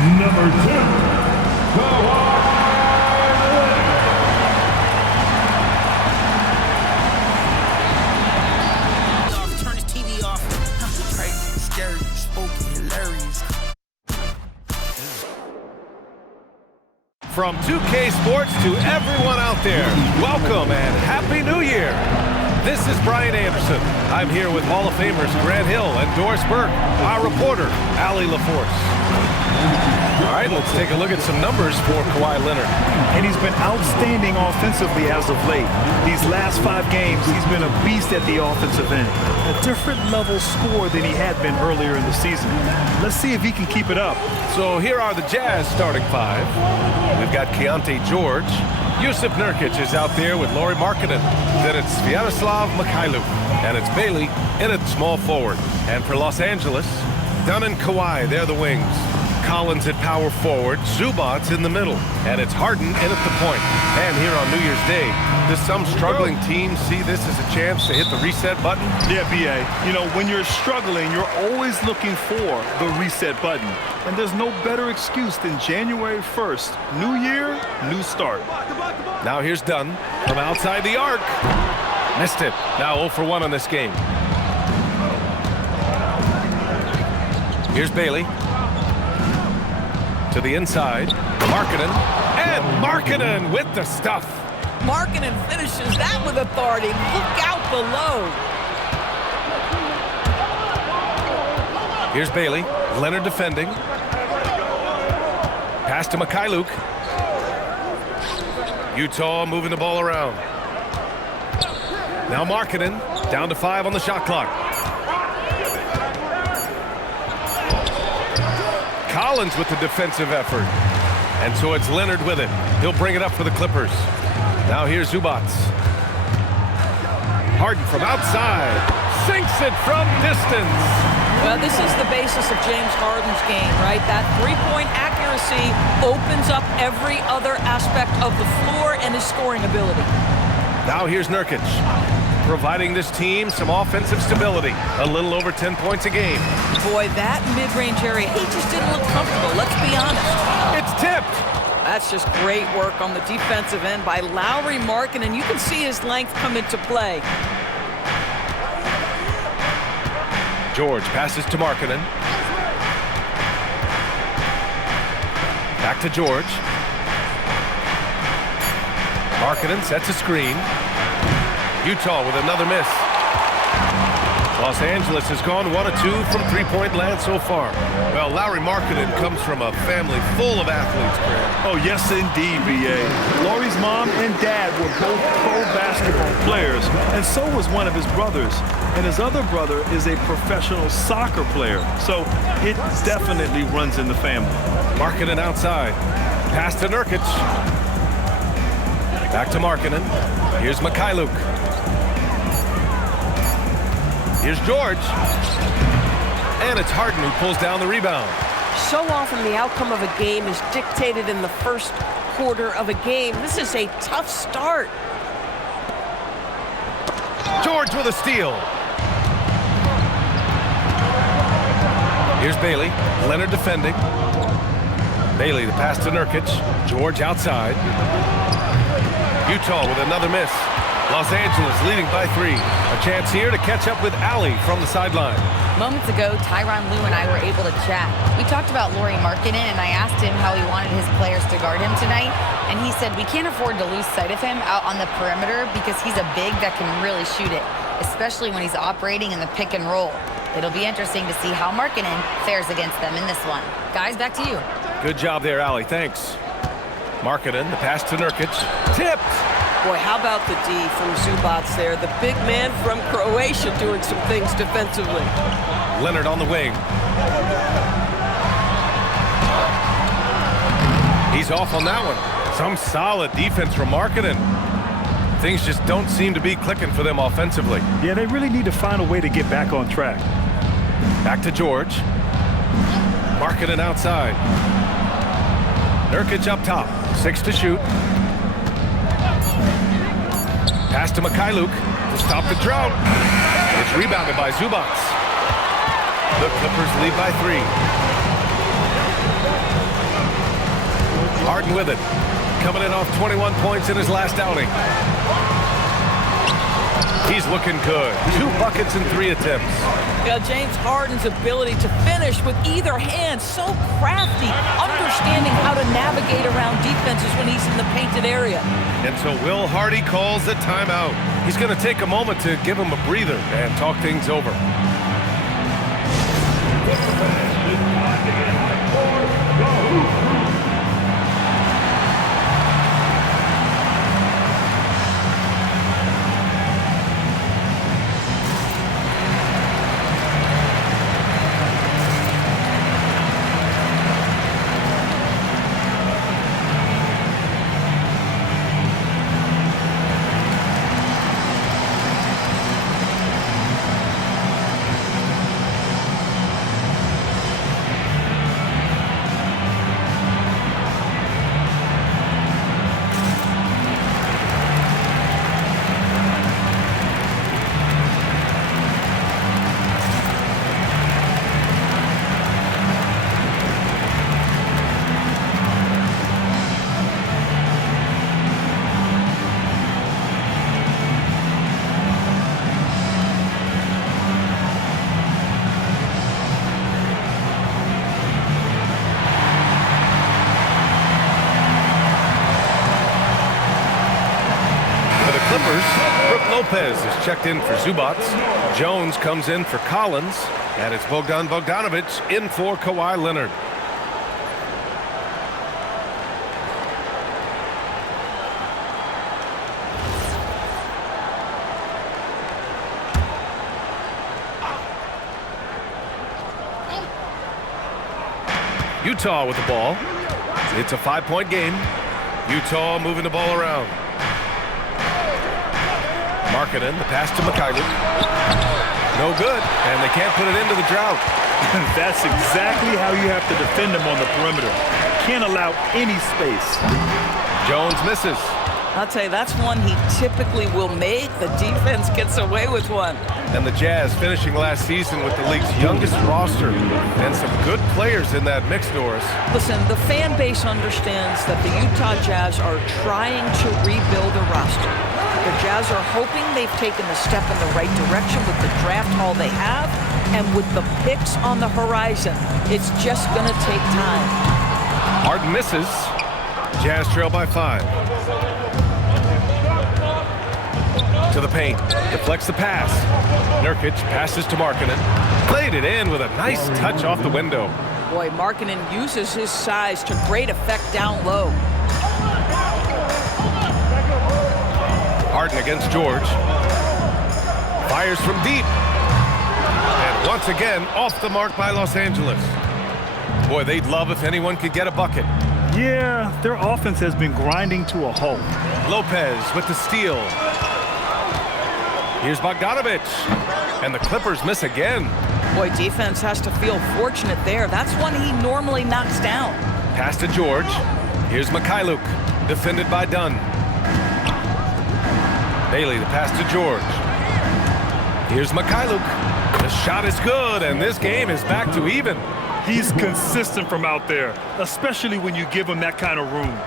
Number 10, Kawhi Leonard. Turn his TV off. Crazy, scary, spooky, hilarious. From 2K Sports to everyone out there, welcome and Happy New Year. This is Brian Anderson. I'm here with Hall of Famers Grant Hill and Doris Burke, our reporter, Allie LaForce. All right, let's take a look at some numbers for Kawhi Leonard. And he's been outstanding offensively as of late. These last 5 games, he's been a beast at the offensive end. A different level score than he had been earlier in the season. Let's see if he can keep it up. So here are the Jazz starting 5. We've got Keontae George. Jusuf Nurkic is out there with Lauri Markkanen. Then it's Sviatoslav Mikhailuk. And it's Bailey in at small forward. And for Los Angeles, Dunn and Kawhi, they're the wings. Collins at power forward, Zubac in the middle, and it's Harden in at the point. And here on New Year's Day, does some struggling teams see this as a chance to hit the reset button? Yeah, B.A. You know, when you're struggling, you're always looking for the reset button. And there's no better excuse than January 1st. New year, new start. Now here's Dunn from outside the arc. Missed it. Now 0 for 1 on this game. Here's Bailey. To the inside, Markkanen, and Markkanen with the stuff. Markkanen finishes that with authority. Look out below. Here's Bailey. Leonard defending. Pass to Mikhailuk. Utah moving the ball around. Now Markkanen, down to 5 on the shot clock. Collins with the defensive effort. And so it's Leonard with it. He'll bring it up for the Clippers. Now here's Zubac. Harden from outside. Sinks it from distance. Well, this is the basis of James Harden's game, right? That three-point accuracy opens up every other aspect of the floor and his scoring ability. Now here's Nurkic, providing this team some offensive stability. A little over 10 points a game. Boy, that mid-range area, he just didn't look comfortable, let's be honest. It's tipped. That's just great work on the defensive end by Lauri Markkanen, and you can see his length come into play. George passes to Markkanen. Back to George. Markkanen sets a screen. Utah with another miss. Los Angeles has gone 1 of 2 from three-point land so far. Well, Lauri Markkanen comes from a family full of athletes, Grant. Oh, yes, indeed, B.A. Lauri's mom and dad were both pro basketball players, and so was one of his brothers. And his other brother is a professional soccer player, so it definitely runs in the family. Markkanen outside. Pass to Nurkic. Back to Markkanen. Here's Mikhailuk. Here's George. And it's Harden who pulls down the rebound. So often the outcome of a game is dictated in the first quarter of a game. This is a tough start. George with a steal. Here's Bailey. Leonard defending. Bailey, the pass to Nurkic. George outside. Utah with another miss. Los Angeles leading by 3. A chance here to catch up with Allie from the sideline. Moments ago, Tyronn Lue and I were able to chat. We talked about Lauri Markkanen, and I asked him how he wanted his players to guard him tonight, and he said we can't afford to lose sight of him out on the perimeter because he's a big that can really shoot it, especially when he's operating in the pick and roll. It'll be interesting to see how Markkanen fares against them in this one. Guys, back to you. Good job there, Allie. Thanks. Markkanen, the pass to Nurkic. Tipped! Boy, how about the D from Zubac there? The big man from Croatia doing some things defensively. Leonard on the wing. He's off on that one. Some solid defense from Markkanen. Things just don't seem to be clicking for them offensively. Yeah, they really need to find a way to get back on track. Back to George. Markkanen outside. Nurkic up top. 6 to shoot. Pass to Mikhailuk to stop the drought. It's rebounded by Zubac. The Clippers lead by 3. Harden with it. Coming in off 21 points in his last outing. He's looking good. 2 buckets in 3 attempts. Yeah, James Harden's ability to finish with either hand, so crafty, understanding how to navigate around defenses when he's in the painted area. And so Will Hardy calls the timeout. He's going to take a moment to give him a breather and talk things over. Brook Lopez is checked in for Zubats. Jones comes in for Collins. And it's Bogdan Bogdanović in for Kawhi Leonard. Utah with the ball. It's a 5-point game. Utah moving the ball around. Markkanen, the pass to Mikhailiuk. No good, and they can't put it into the drought. That's exactly how you have to defend him on the perimeter. Can't allow any space. Jones misses. I'll tell you, that's one he typically will make. The defense gets away with one. And the Jazz finishing last season with the league's youngest roster and some good players in that mix, Doris. Listen, the fan base understands that the Utah Jazz are trying to rebuild a roster. The Jazz are hoping they've taken a step in the right direction with the draft haul they have and with the picks on the horizon. It's just going to take time. Harden misses. Jazz trail by 5. To the paint. Deflects the pass. Nurkic passes to Markkanen. Played it in with a nice touch off the window. Boy, Markkanen uses his size to great effect down low. Harden against George. Fires from deep. And once again, off the mark by Los Angeles. Boy, they'd love if anyone could get a bucket. Yeah, their offense has been grinding to a halt. Lopez with the steal. Here's Bogdanović. And the Clippers miss again. Boy, defense has to feel fortunate there. That's one he normally knocks down. Pass to George. Here's Mikhailiuk. Defended by Dunn. Bailey, the pass to George. Here's Mikhailiuk. The shot is good, and this game is back to even. He's consistent from out there, especially when you give him that kind of room.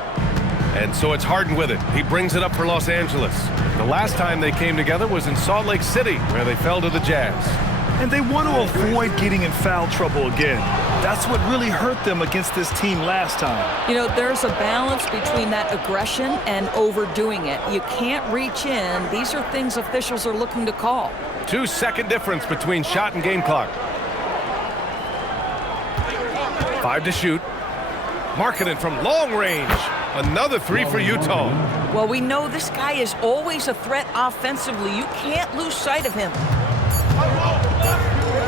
And so it's Harden with it. He brings it up for Los Angeles. The last time they came together was in Salt Lake City, where they fell to the Jazz. And they want to avoid getting in foul trouble again. That's what really hurt them against this team last time. You know, there's a balance between that aggression and overdoing it. You can't reach in. These are things officials are looking to call. 2-second difference between shot and game clock. 5 to shoot. Markkanen from long range. Another 3 for Utah. Well, we know this guy is always a threat offensively. You can't lose sight of him.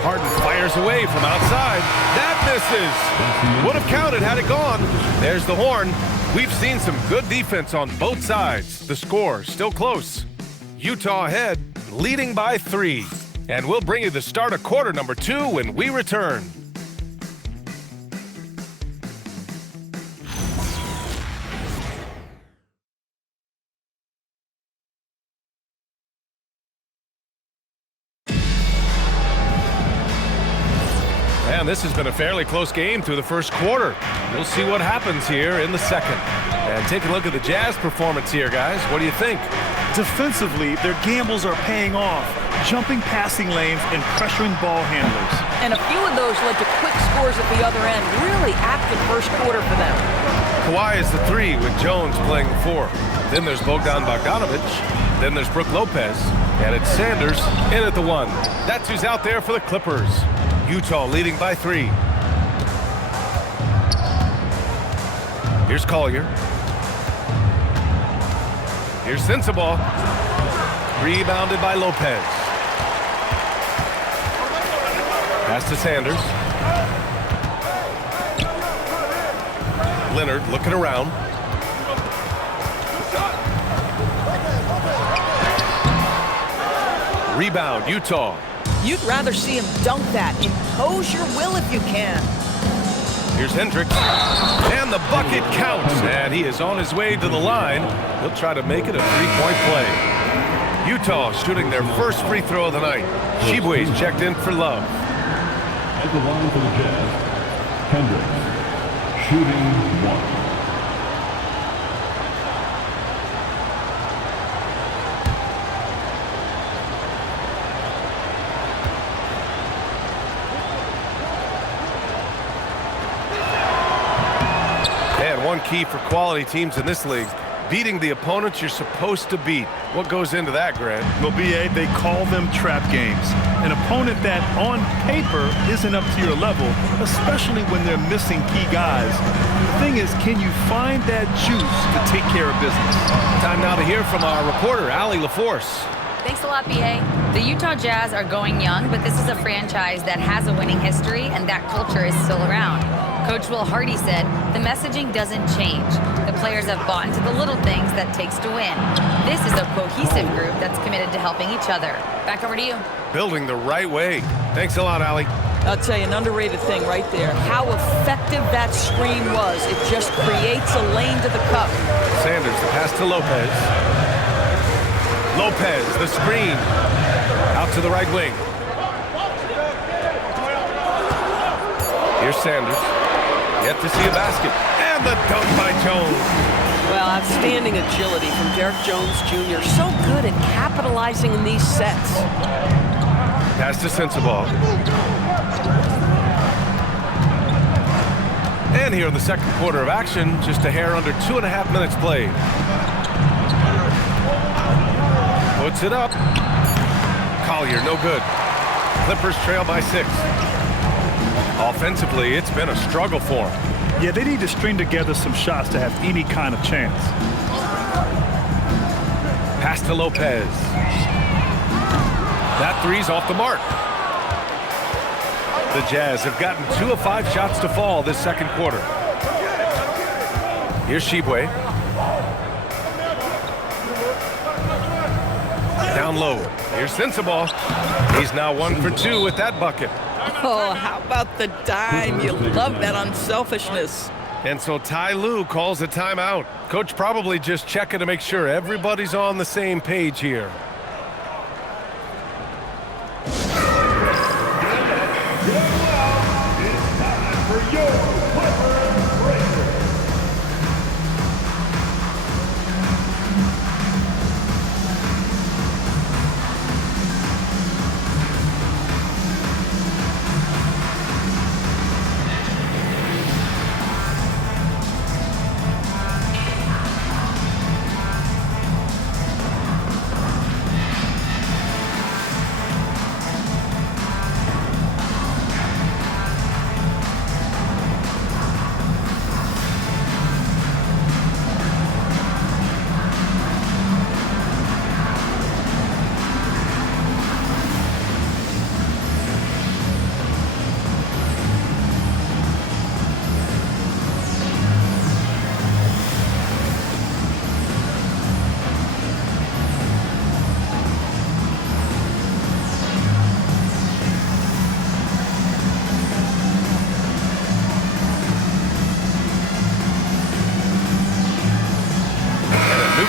Harden fires away from outside. That misses. Would have counted had it gone. There's the horn. We've seen some good defense on both sides. The score still close. Utah ahead, leading by 3. And we'll bring you the start of quarter number 2 when we return. And And this has been a fairly close game through the first quarter. We'll see what happens here in the second. And take a look at the Jazz performance here, guys. What do you think? Defensively, their gambles are paying off, jumping passing lanes and pressuring ball handlers. And a few of those led to quick scores at the other end. Really active first quarter for them. Kawhi is the 3 with Jones playing the 4. Then there's Bogdan Bogdanovic. Then there's Brook Lopez. And it's Sanders in at the 1. That's who's out there for the Clippers. Utah leading by 3. Here's Collier. Here's Sensabaugh. Rebounded by Lopez. Pass to Sanders. Leonard looking around. Rebound, Utah. You'd rather see him dunk that. Impose your will if you can. Here's Hendricks. And the bucket counts. And he is on his way to the line. He'll try to make it a three-point play. Utah shooting their first free throw of the night. Tshiebwe's checked in for Love. At the line for the Jazz, Hendricks, shooting 1. One key for quality teams in this league, beating the opponents you're supposed to beat. What goes into that, Grant? Well, B.A., they call them trap games. An opponent that, on paper, isn't up to your level, especially when they're missing key guys. The thing is, can you find that juice to take care of business? Time now to hear from our reporter, Allie LaForce. Thanks a lot, B.A. The Utah Jazz are going young, but this is a franchise that has a winning history, and that culture is still around. Coach Will Hardy said, the messaging doesn't change. The players have bought into the little things that takes to win. This is a cohesive group that's committed to helping each other. Back over to you. Building the right way. Thanks a lot, Allie. I'll tell you, an underrated thing right there. How effective that screen was. It just creates a lane to the cup. Sanders, the pass to Lopez. Lopez, the screen. Out to the right wing. Here's Sanders. Yet to see a basket. And the dunk by Jones. Well, outstanding agility from Derek Jones Jr. So good at capitalizing in these sets. Pass to Sensabaugh. And here in the second quarter of action, just a hair under 2.5 minutes played. Puts it up. Collier, no good. Clippers trail by 6. Offensively, it's been a struggle for them. Yeah, they need to string together some shots to have any kind of chance. Pass to Lopez. That three's off the mark. The Jazz have gotten 2 of 5 shots to fall this second quarter. Here's Tshiebwe. Down low. Here's Sensabaugh. He's now 1 for 2 with that bucket. Oh, how about the dime? You love that unselfishness. And so Ty Lue calls a timeout. Coach probably just checking to make sure everybody's on the same page here. It's time for your Clipper Breaker.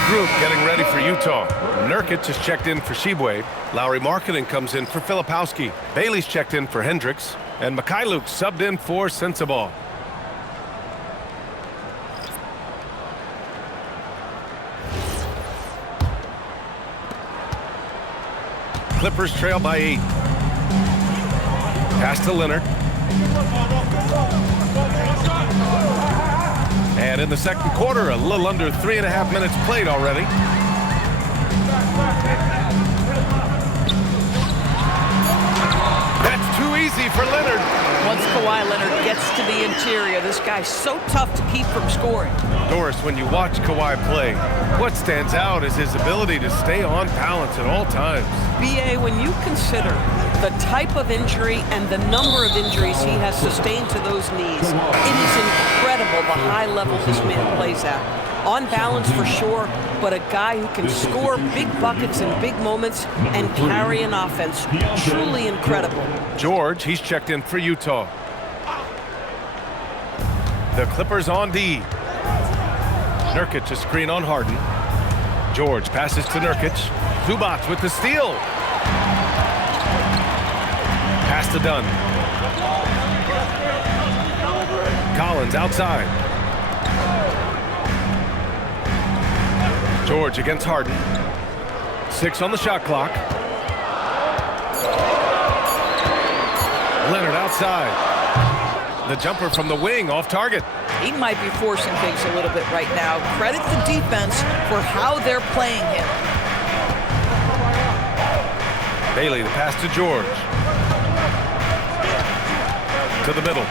Group getting ready for Utah. Nurkic is checked in for Tshiebwe. Lauri Markkanen comes in for Filipowski. Bailey's checked in for Hendricks. And Mikhailuk subbed in for Sensabaugh. Clippers trail by 8. Pass to Leonard. And in the second quarter, a little under 3.5 minutes played already. That's too easy for Leonard. Once Kawhi Leonard gets to the interior, this guy's so tough to keep from scoring. Doris, when you watch Kawhi play, what stands out is his ability to stay on balance at all times. BA, when you consider the type of injury and the number of injuries he has sustained to those knees, it is incredible the high level this man plays at. On balance for sure, but a guy who can score big buckets in big moments and carry an offense. Truly incredible. George, he's checked in for Utah. The Clippers on D. Nurkic a screen on Harden. George passes to Nurkic. Zubac with the steal. Pass to Dunn. Collins outside. George against Harden. 6 on the shot clock. Leonard outside. The jumper from the wing off target. He might be forcing things a little bit right now. Credit the defense for how they're playing him. Bailey, the pass to George. To the middle.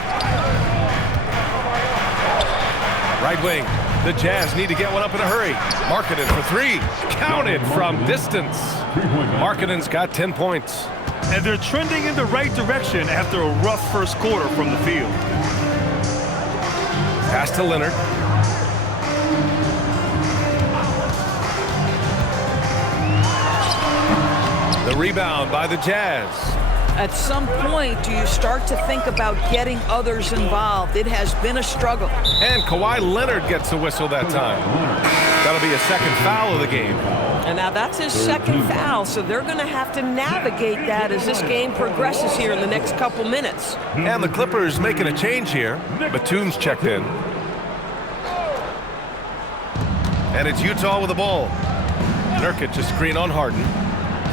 Right wing. The Jazz need to get one up in a hurry. Markkanen for 3. Counted from distance. Markkanen's got 10 points. And they're trending in the right direction after a rough first quarter from the field. Pass to Leonard. The rebound by the Jazz. At some point, do you start to think about getting others involved? It has been a struggle. And Kawhi Leonard gets a whistle that time. That'll be a second foul of the game. And now that's his second foul, so they're going to have to navigate that as this game progresses here in the next couple minutes. And the Clippers making a change here. Batum's checked in. And it's Utah with the ball. Nurkic a screen on Harden.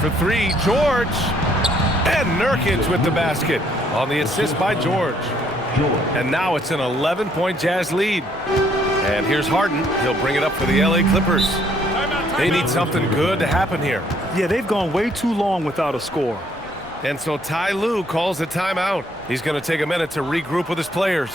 For 3, George. And Nurkic with the basket on the assist by George. And now it's an 11-point Jazz lead. And here's Harden. He'll bring it up for the LA Clippers. They need something good to happen here. Yeah, they've gone way too long without a score. And so Ty Lue calls a timeout. He's going to take a minute to regroup with his players.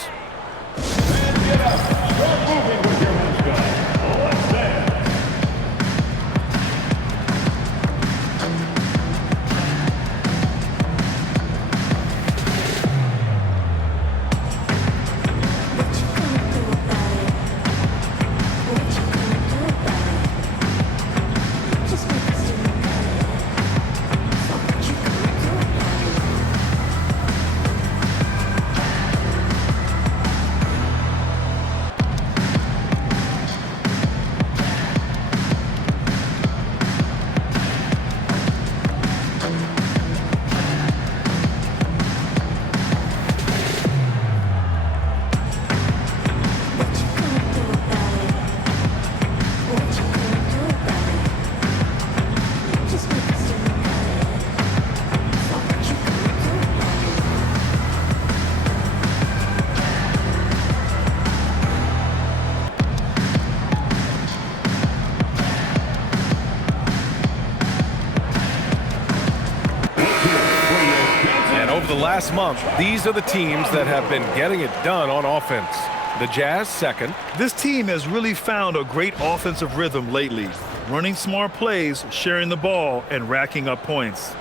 The last month, these are the teams that have been getting it done on offense. The Jazz second. This team has really found a great offensive rhythm lately, running smart plays, sharing the ball, and racking up points.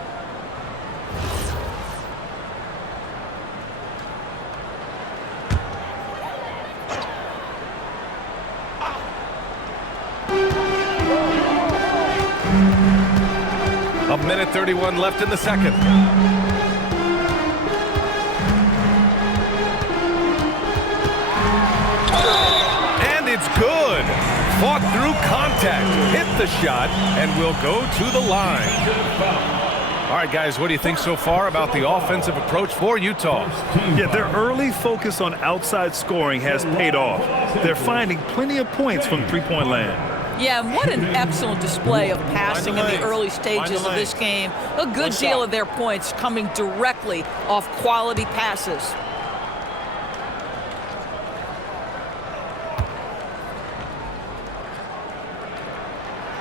A minute 31 left in the second. It's good. Fought through contact, hit the shot, and will go to the line. All right, guys, what do you think so far about the offensive approach for Utah? Yeah, their early focus on outside scoring has paid off. They're finding plenty of points from three-point land. Yeah, and what an excellent display of passing in the early stages of this game. A good deal of their points coming directly off quality passes.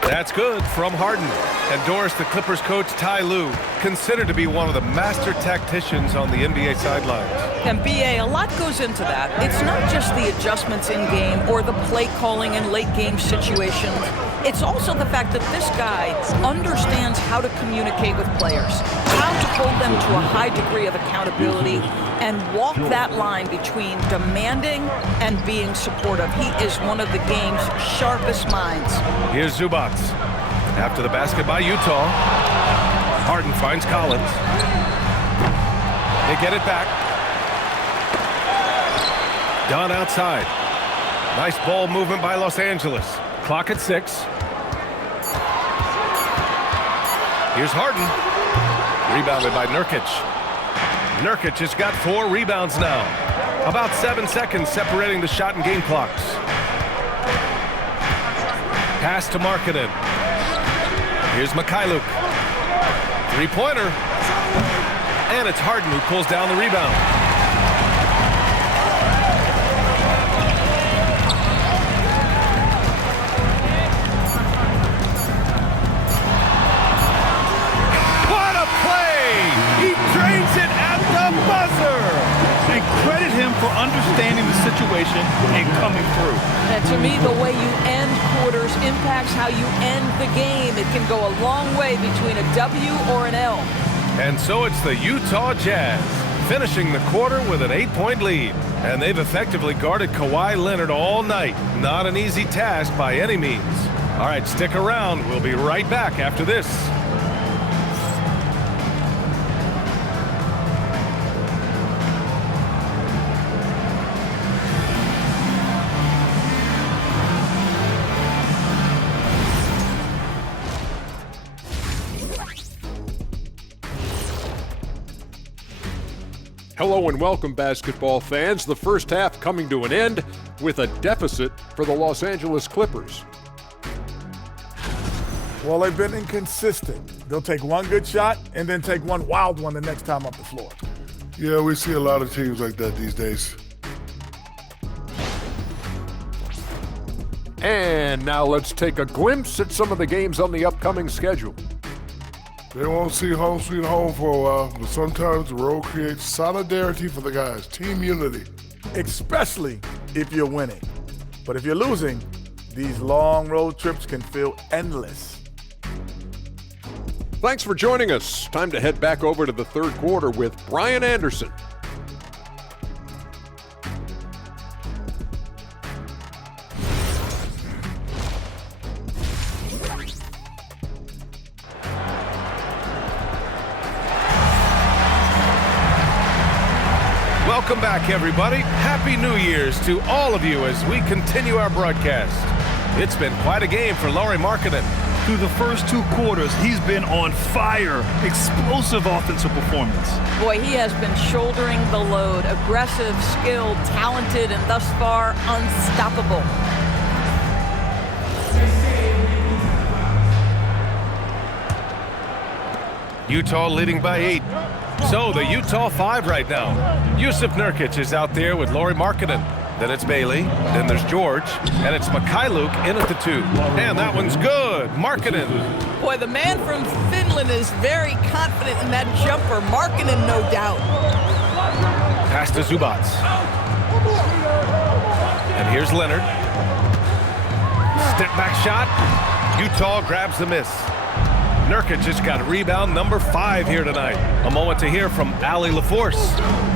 That's good from Harden. And Doris, the Clippers coach Ty Lue, considered to be one of the master tacticians on the NBA sidelines. And BA, a lot goes into that. It's not just the adjustments in game or the play calling in late game situations. It's also the fact that this guy understands how to communicate with players, how to hold them to a high degree of accountability, and walk that line between demanding and being supportive. He is one of the game's sharpest minds. Here's Zubac. After the basket by Utah, Harden finds Collins. They get it back. Dunn outside. Nice ball movement by Los Angeles. Clock at 6. Here's Harden. Rebounded by Nurkic. Nurkic has got 4 rebounds now. About 7 seconds separating the shot and game clocks. Pass to Markkanen. Here's Mykhailiuk. Three-pointer. And it's Harden who pulls down the rebound. What a play! He drains it at the buzzer! And credit him for understanding the situation and coming through. And to me, the way you end quarters impacts how you end the game. It can go a long way between a W or an L. And so it's the Utah Jazz, finishing the quarter with an 8-point lead. And they've effectively guarded Kawhi Leonard all night. Not an easy task by any means. All right, stick around. We'll be right back after this. Hello and welcome, basketball fans. The first half coming to an end with a deficit for the Los Angeles Clippers. Well, they've been inconsistent. They'll take one good shot and then take one wild one the next time up the floor. Yeah, we see a lot of teams like that these days. And now let's take a glimpse at some of the games on the upcoming schedule. They won't see home sweet home for a while, but sometimes the road creates solidarity for the guys, team unity. Especially if you're winning. But if you're losing, these long road trips can feel endless. Thanks for joining us. Time to head back over to the third quarter with Brian Anderson. Welcome back, everybody. Happy New Year's to all of you as we continue our broadcast. It's been quite a game for Lauri Markkanen. Through the first 2 quarters, he's been on fire. Explosive offensive performance. Boy, he has been shouldering the load. Aggressive, skilled, talented, and thus far unstoppable. Utah leading by 8. So the Utah 5 right now. Jusuf Nurkic is out there with Lauri Markkanen. Then it's Bailey. Then there's George. And it's Mykhailiuk in at the 2. And that one's good. Markkanen. Boy, the man from Finland is very confident in that jumper. Markkanen, no doubt. Pass to Zubac. And here's Leonard. Step back shot. Utah grabs the miss. Nurkic just got rebound number 5 here tonight. A moment to hear from Allie LaForce.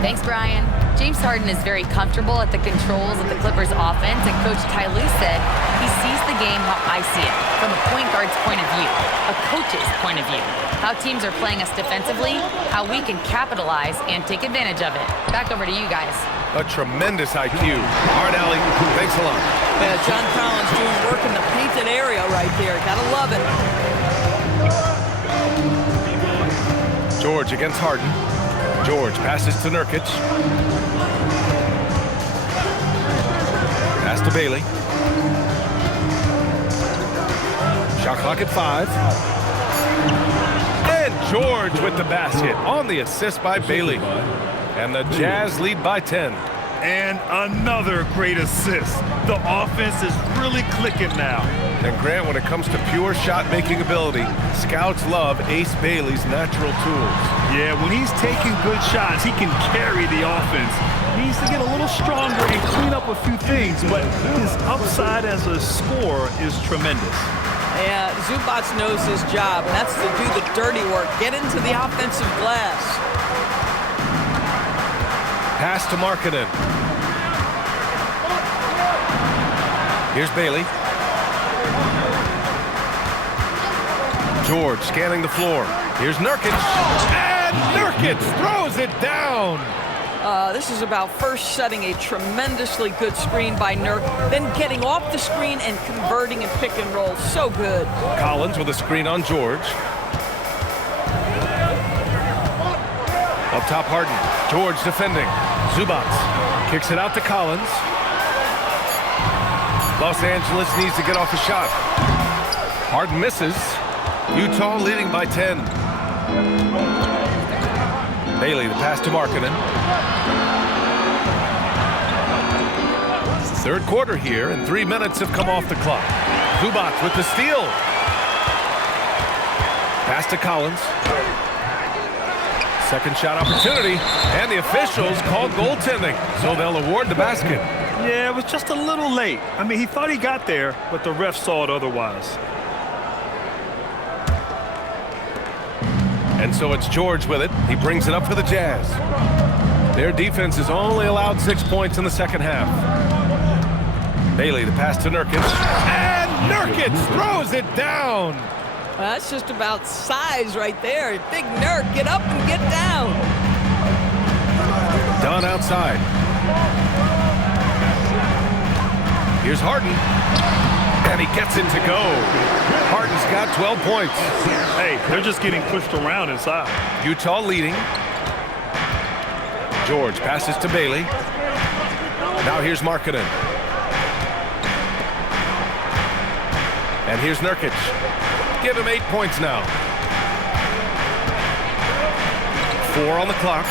Thanks, Brian. James Harden is very comfortable at the controls of the Clippers offense, and Coach Ty Lue said he sees the game how I see it, from a point guard's point of view, a coach's point of view, how teams are playing us defensively, how we can capitalize and take advantage of it. Back over to you guys. A tremendous IQ. All right, Allie, thanks a lot. Yeah, John Collins doing work in the painted area right there. Gotta love it. George against Harden. George passes to Nurkic. Pass to Bailey. Shot clock at 5. And George with the basket on the assist by Bailey. And the Jazz lead by 10. And another great assist. The offense is really clicking now. And Grant, when it comes to pure shot-making ability, scouts love Ace Bailey's natural tools. Yeah, when he's taking good shots, he can carry the offense. He needs to get a little stronger and clean up a few things, but his upside as a scorer is tremendous. Yeah, Zubac knows his job, and that's to do the dirty work. Get into the offensive glass. Pass to Markkanen. Here's Bailey. George scanning the floor. Here's Nurkic. And Nurkic throws it down. This is about first setting a tremendously good screen by Nurk, then getting off the screen and converting and pick and roll. So good. Collins with a screen on George. Up top, Harden. George defending. Zubac kicks it out to Collins. Los Angeles needs to get off a shot. Harden misses. Utah leading by 10. Bailey, the pass to Markkanen. Third quarter here, and 3 minutes have come off the clock. Zubac with the steal. Pass to Collins. Second shot opportunity, and the officials called goaltending, so they'll award the basket. Yeah, it was just a little late. I mean, he thought he got there, but the ref saw it otherwise. And so it's George with it. He brings it up for the Jazz. Their defense has only allowed 6 points in the second half. Bailey, the pass to Nurkic. And Nurkic throws it down. Well, that's just about size right there. Big Nurk, get up and get down. Dunn outside. Here's Harden. And he gets it to go. Harden's got 12 points. Hey, they're just getting pushed around inside. Utah leading. George passes to Bailey. Now here's Markkanen. And here's Nurkic. Give him 8 points now. 4 on the clock.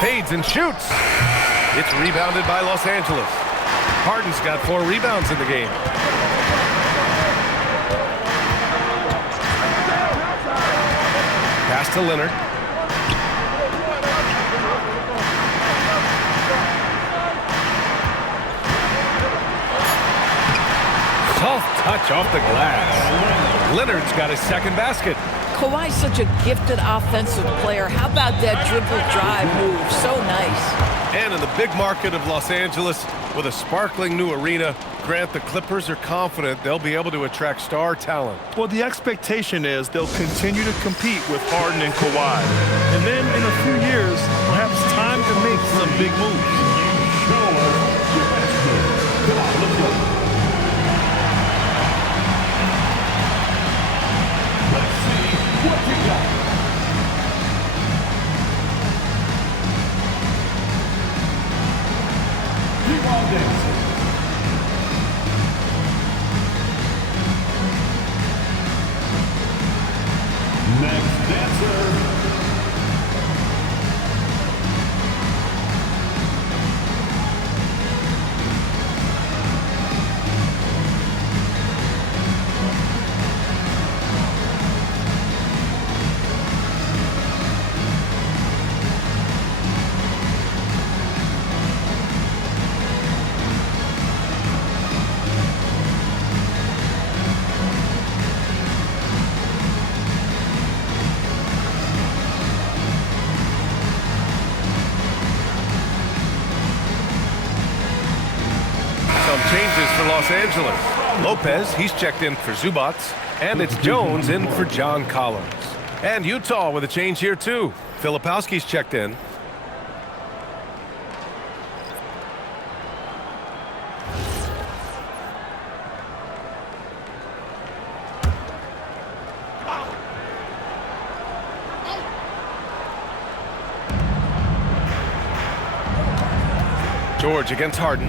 Fades and shoots. It's rebounded by Los Angeles. Harden's got 4 rebounds in the game. Pass to Leonard. Soft touch off the glass. Leonard's got his second basket. Kawhi's such a gifted offensive player. How about that dribble drive move? So nice. And in the big market of Los Angeles, with a sparkling new arena, Grant, the Clippers are confident they'll be able to attract star talent. Well, the expectation is they'll continue to compete with Harden and Kawhi. And then in a few years, perhaps time to make some big moves. Next dancer. Changes for Los Angeles. Lopez, he's checked in for Zubac, and it's Jones in for John Collins. And Utah with a change here too. Filipowski's checked in. George against Harden.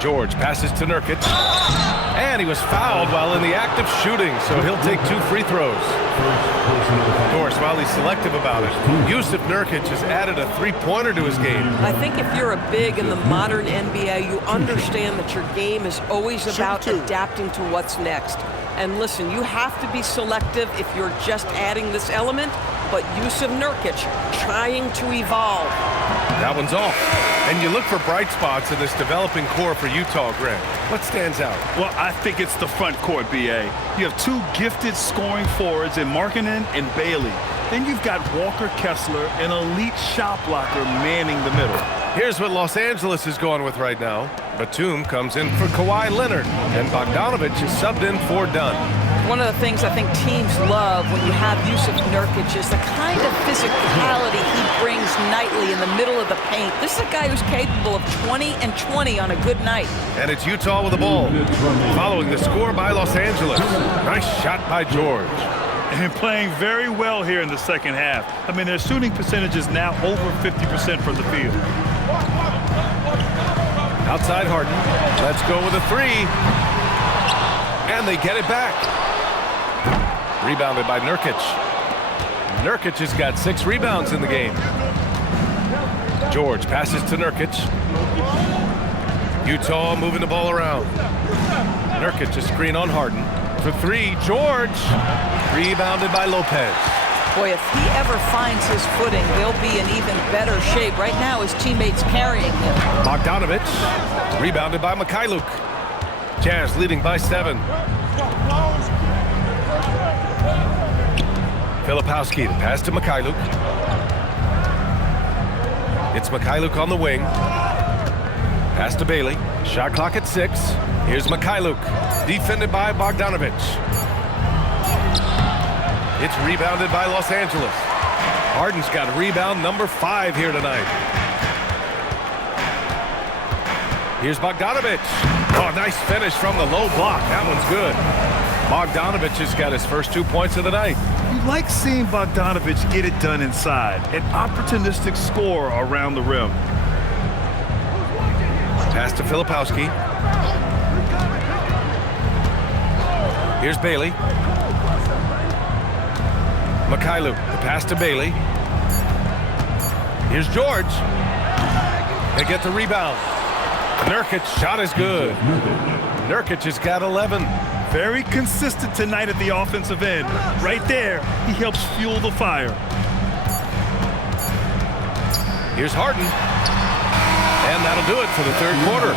George passes to Nurkic. And he was fouled while in the act of shooting, so he'll take 2 free throws. Of course, while he's selective about it, Jusuf Nurkic has added a three-pointer to his game. I think if you're a big in the modern NBA, you understand that your game is always about adapting to what's next. And listen, you have to be selective if you're just adding this element, but Jusuf Nurkic trying to evolve. That one's off. And you look for bright spots in this developing core for Utah, Grant. What stands out? Well, I think it's the front court, B.A. You have 2 gifted scoring forwards in Markkanen and Bailey. Then you've got Walker Kessler, an elite shot blocker, manning the middle. Here's what Los Angeles is going with right now. Batum comes in for Kawhi Leonard, and Bogdanovic is subbed in for Dunn. One of the things I think teams love when you have Jusuf Nurkic is the kind of physicality he brings nightly in the middle of the paint. This is a guy who's capable of 20 and 20 on a good night. And it's Utah with the ball, following the score by Los Angeles. Nice shot by George. And playing very well here in the second half. I mean, their shooting percentage is now over 50% from the field. Outside Harden. Let's go with a 3. And they get it back. Rebounded by Nurkic. Nurkic has got 6 rebounds in the game. George passes to Nurkic. Utah moving the ball around. Nurkic a screen on Harden. For 3, George. Rebounded by Lopez. Boy, if he ever finds his footing, they'll be in even better shape. Right now, his teammates carrying him. Bogdanovic. Rebounded by Mykhailiuk. Jazz leading by 7. Filipowski, the pass to Mykhailiuk. It's Mykhailiuk on the wing. Pass to Bailey. Shot clock at 6. Here's Mykhailiuk, defended by Bogdanovic. It's rebounded by Los Angeles. Harden's got rebound number 5 here tonight. Here's Bogdanovic. Oh, nice finish from the low block. That one's good. Bogdanovic has got his first 2 points of the night. You like seeing Bogdanovic get it done inside. An opportunistic score around the rim. Pass to Filipowski. Here's Bailey. Mykhailiuk, the pass to Bailey. Here's George. They get the rebound. Nurkic shot is good. Nurkic has got 11. Very consistent tonight at the offensive end. Right there, he helps fuel the fire. Here's Harden. And that'll do it for the third quarter.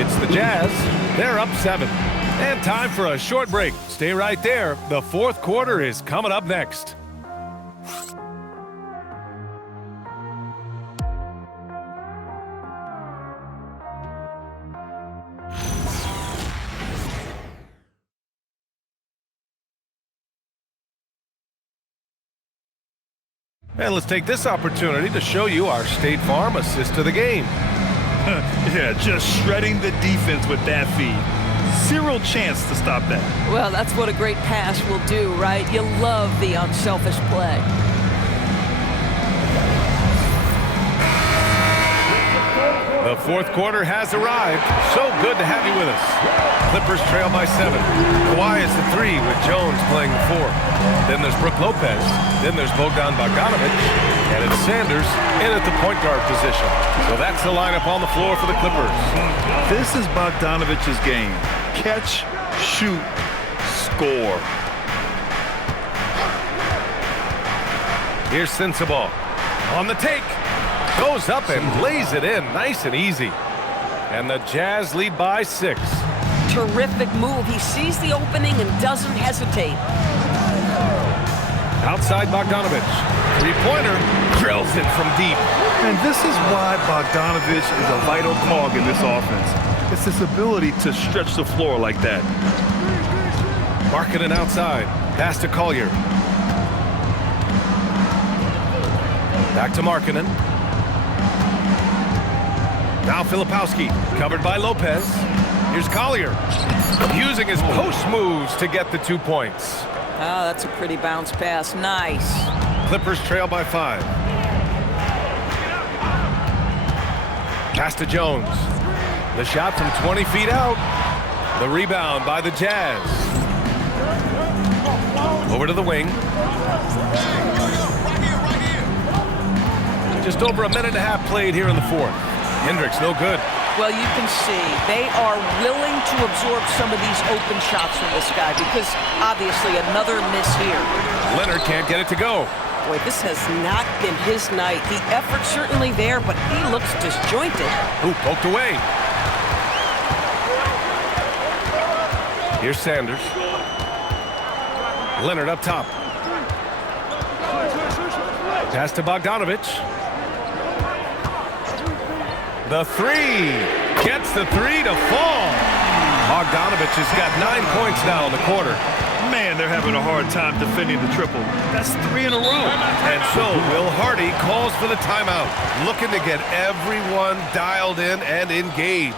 It's the Jazz. They're up 7. And time for a short break. Stay right there. The fourth quarter is coming up next. And let's take this opportunity to show you our State Farm assist to the game. Yeah, just shredding the defense with that feed. Zero chance to stop that. Well, that's what a great pass will do, right? You love the unselfish play. The fourth quarter has arrived. So good to have you with us. Clippers trail by 7. Kawhi is the 3 with Jones playing the 4. Then there's Brook Lopez. Then there's Bogdan Bogdanovic. And it's Sanders in at the point guard position. So that's the lineup on the floor for the Clippers. This is Bogdanovic's game. Catch, shoot, score. Here's Sensabaugh on the take. Goes up and lays it in nice and easy. And the Jazz lead by 6. Terrific move. He sees the opening and doesn't hesitate. Outside Bogdanovic. Three-pointer. Drills it from deep. And this is why Bogdanovic is a vital cog in this offense. It's his ability to stretch the floor like that. Markkanen outside. Pass to Collier. Back to Markkanen. Now Filipowski, covered by Lopez. Here's Collier, using his post moves to get the 2 points. Oh, that's a pretty bounce pass. Nice. Clippers trail by 5. Pass to Jones. The shot from 20 feet out. The rebound by the Jazz. Over to the wing. Just over a minute and a half played here in the fourth. Hendricks, no good. Well, you can see they are willing to absorb some of these open shots from this guy because obviously another miss here. Leonard can't get it to go. Boy, this has not been his night. The effort's certainly there, but he looks disjointed. Ooh, poked away. Here's Sanders. Leonard up top. Pass to Bogdanovich. The three. Gets the three to fall. Bogdanovich has got 9 points now in the quarter. Man, they're having a hard time defending the triple. That's 3 in a row. And so Will Hardy calls for the timeout, looking to get everyone dialed in and engaged.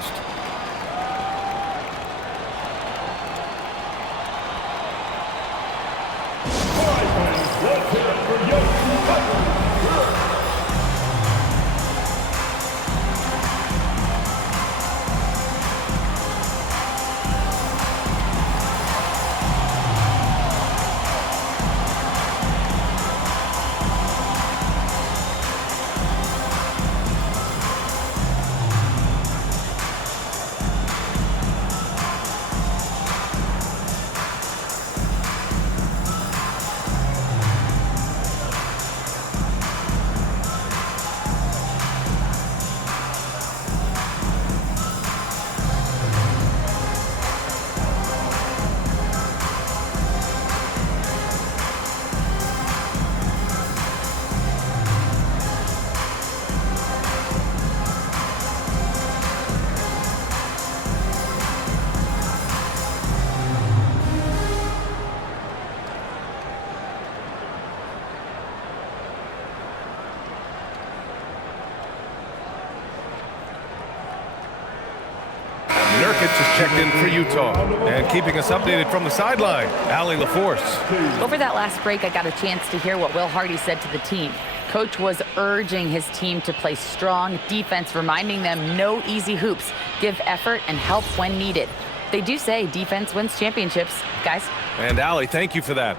Nurkic is checked in for Utah. And keeping us updated from the sideline, Allie LaForce. Over that last break, I got a chance to hear what Will Hardy said to the team. Coach was urging his team to play strong defense, reminding them no easy hoops, give effort and help when needed. They do say defense wins championships, guys. And Allie, thank you for that.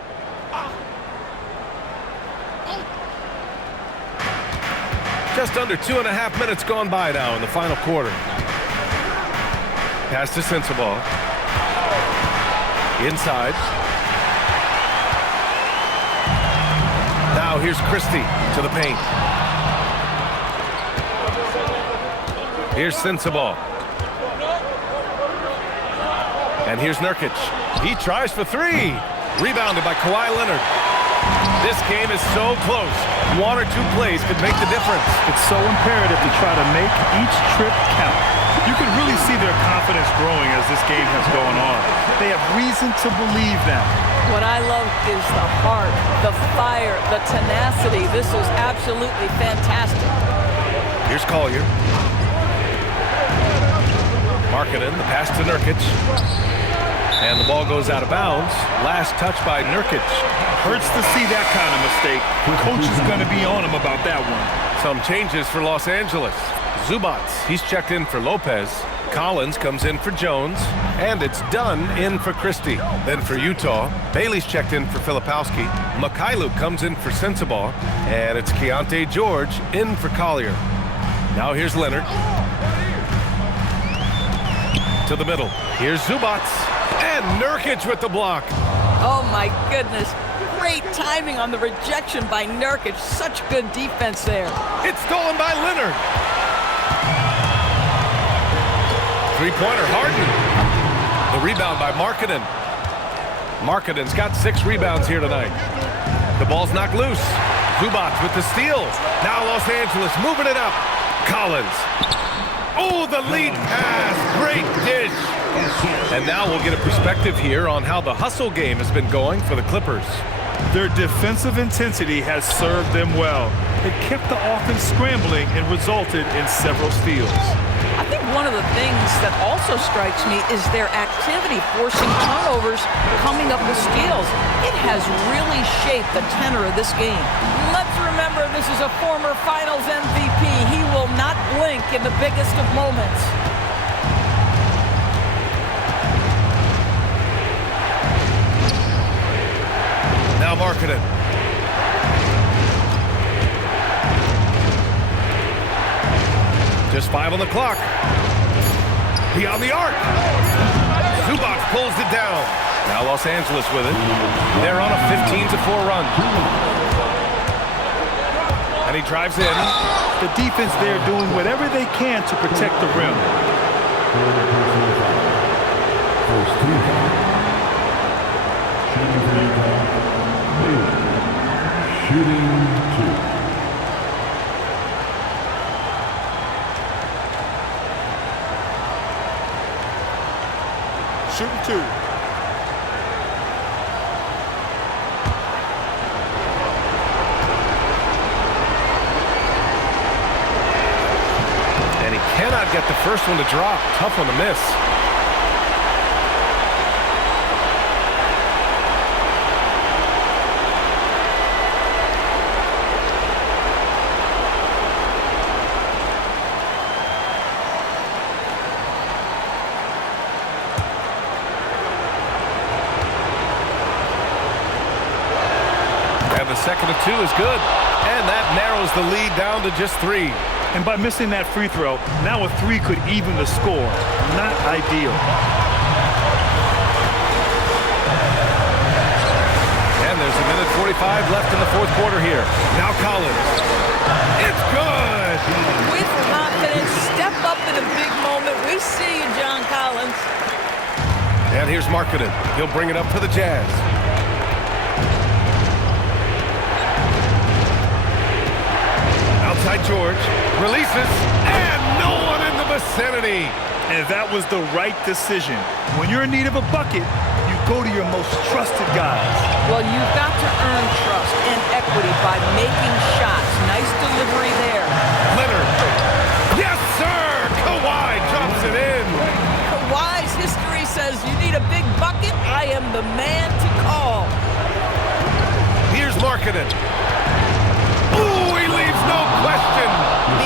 Just under 2.5 minutes gone by now in the final quarter. Pass to Sensabaugh. Inside. Now here's Christie to the paint. Here's Sensabaugh. And here's Nurkic. He tries for three. Rebounded by Kawhi Leonard. This game is so close. 1 or 2 plays could make the difference. It's so imperative to try to make each trip count. You can really see their confidence growing as this game has gone on. They have reason to believe that. What I love is the heart, the fire, the tenacity. This is absolutely fantastic. Here's Collier. Markkanen, the pass to Nurkic. And the ball goes out of bounds. Last touch by Nurkic. Hurts to see that kind of mistake. Coach is going to be on him about that one. Some changes for Los Angeles. Zubac, he's checked in for Lopez. Collins comes in for Jones. And it's Dunn in for Christie. Then for Utah, Bailey's checked in for Filipowski. Mikhailuk comes in for Sensabaugh. And it's Keontae George in for Collier. Now here's Leonard. To the middle. Here's Zubac. And Nurkic with the block. Oh my goodness. Great timing on the rejection by Nurkic. Such good defense there. It's stolen by Leonard. Three-pointer, Harden. The rebound by Markkanen. Markkanen's got 6 rebounds here tonight. The ball's knocked loose. Zubac with the steal. Now Los Angeles moving it up. Collins. Oh, the lead pass. Great dish. And now we'll get a perspective here on how the hustle game has been going for the Clippers. Their defensive intensity has served them well. It kept the offense scrambling and resulted in several steals. I think one of the things that also strikes me is their activity forcing turnovers, coming up with steals. It has really shaped the tenor of this game. Let's remember this is a former Finals MVP. He will not blink think in the biggest of moments. Now Markkanen. Just 5 on the clock. Beyond the arc. Zubac pulls it down. Now Los Angeles with it. They're on a 15-4 run. And he drives in. The defense there doing whatever they can to protect the rim. Shooting 2. Shooting 2. And he cannot get the first one to drop. Tough one to miss. And the second of 2 is good. And that narrows the lead down to just 3. And by missing that free throw, now a 3 could even the score. Not ideal. And there's a minute 45 left in the fourth quarter here. Now Collins. It's good! With confidence, step up in a big moment. We see you, John Collins. And here's Markkanen. He'll bring it up for the Jazz. Outside George. Releases. And no one in the vicinity. And that was the right decision. When you're in need of a bucket, you go to your most trusted guys. Well, you've got to earn trust and equity by making shots. Nice delivery there. Leonard. Yes, sir! Kawhi drops it in. Kawhi's history says you need a big bucket. I am the man to call. Here's Markkanen. Ooh, he leaves no question.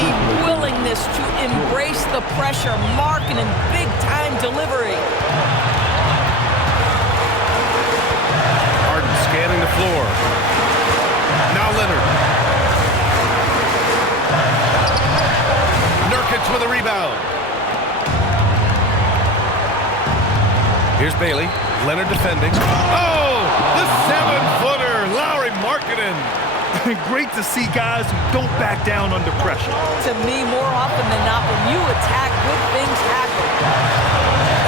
The willingness to embrace the pressure. Markkanen, big-time delivery. Harden scanning the floor. Now Leonard. Nurkic with a rebound. Here's Bailey. Leonard defending. Oh! The 7-footer! Lauri Markkanen. Great to see guys who don't back down under pressure. To me, more often than not, when you attack, good things happen.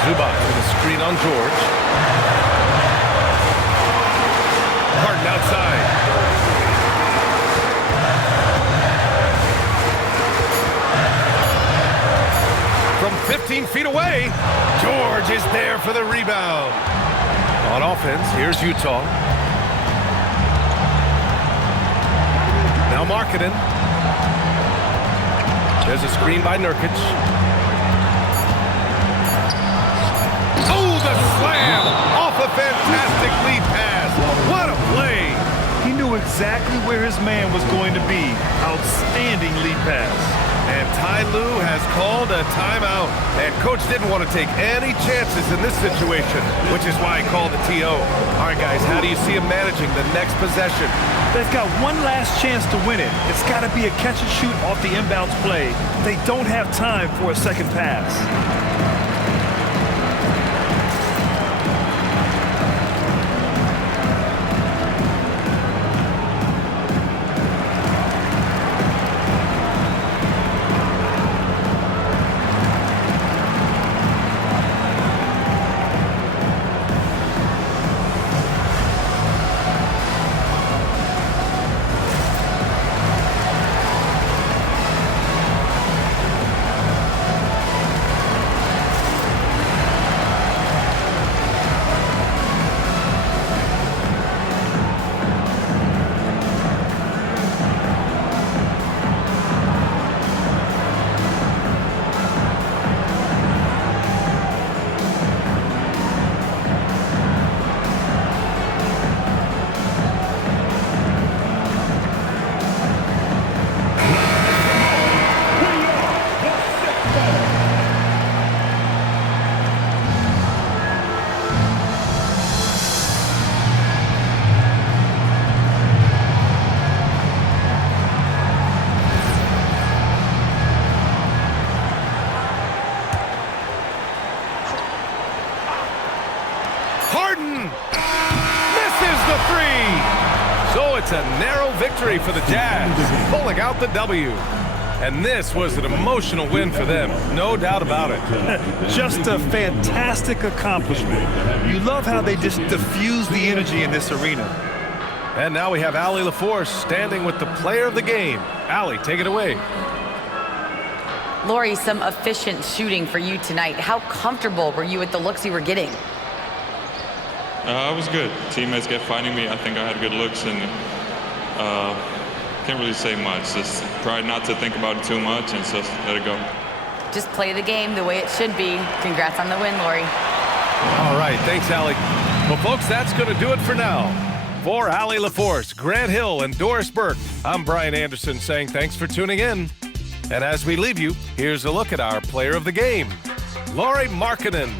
Zubac with a screen on George. Harden outside. From 15 feet away, George is there for the rebound. On offense, here's Utah. Now Markkanen. There's a screen by Nurkic. Oh, the slam! Off a fantastic lead pass. What a play! He knew exactly where his man was going to be. Outstanding lead pass. And Ty Lue has called a timeout. And Coach didn't want to take any chances in this situation, which is why he called the TO. All right, guys, how do you see him managing the next possession? They've got one last chance to win it. It's got to be a catch and shoot off the inbounds play. They don't have time for a second pass. it's a narrow victory for the Jazz, pulling out the W. And this was an emotional win for them, no doubt about it. Just a fantastic accomplishment. You love how they just diffuse the energy in this arena. And now we have Allie LaForce standing with the player of the game. Allie, take it away. Lori, some efficient shooting for you tonight. How comfortable were you with the looks you were getting? I was good. Teammates kept finding me. I think I had good looks, and can't really say much. Just try not to think about it too much and just let it go. Just play the game the way it should be. Congrats on the win, Lori. All right, thanks, Allie. Well, folks, that's going to do it for now. For Allie LaForce, Grant Hill, and Doris Burke, I'm Brian Anderson saying thanks for tuning in. And as we leave you, here's a look at our player of the game, Lauri Markkanen.